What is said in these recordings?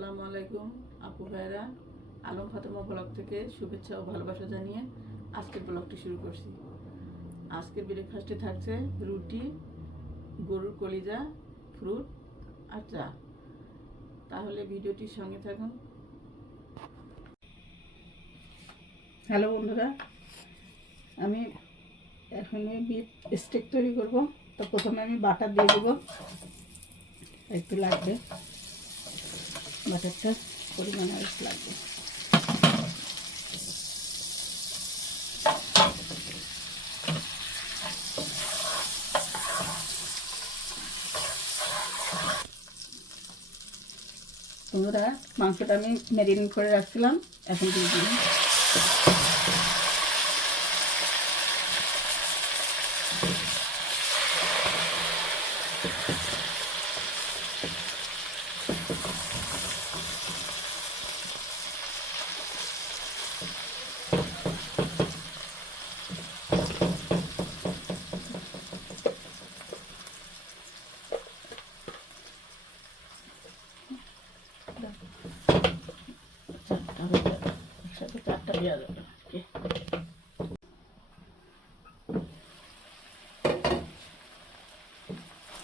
আসসালামু আলাইকুম আপু ভাইরা, আলম ফাতেমা ব্লগ থেকে শুভেচ্ছা ও ভালোবাসা জানিয়ে আজকের ব্লগটি শুরু করছি। আজকের ব্রেকফাস্টে থাকছে রুটি, গরুর কলিজা, ফ্রুট আর চা। তাহলে ভিডিওটির সঙ্গে থাকুন। হ্যালো বন্ধুরা, আমি এখন বিফ স্টেক তৈরি করব। তো প্রথমে আমি বাটার দিয়ে দেবো, একটু লাগবে, বাটারটা পরিমাণে একটু লাগবে। বন্ধুরা, মাংসটা আমি ম্যারিনেট করে রাখছিলাম, এখন দিয়ে দিলাম। একসাথে চারটা দেওয়া যাবে।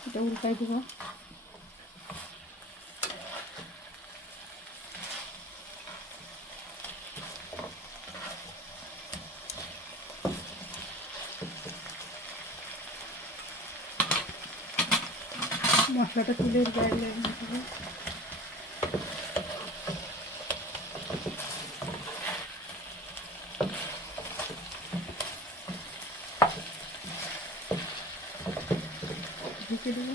এটা উল্টাই দেব। মশলাটা তুলে গায়ে লাগিয়ে দেবো। ঢেকে দেবো।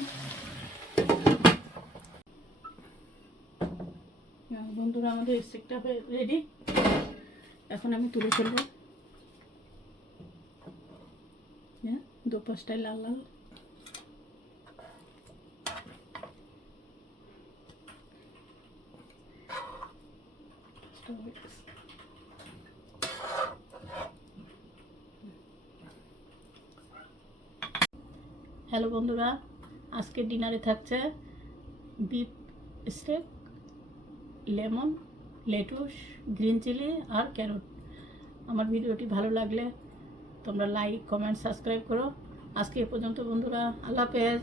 বন্ধুরা, আমাদের স্টেকটা রেডি। এখন আমি তুলে ফেলবো। দুপাশটায় লাল লাল। হ্যালো বন্ধুরা, আজকের ডিনারে থাকছে beef steak, lemon, lettuce, green chilli আর ক্যারট। আমার ভিডিওটি ভালো লাগলে তোমরা লাইক, কমেন্ট, সাবস্ক্রাইব করো। আজকে এ পর্যন্ত বন্ধুরা, আল্লাহ হাফেজ।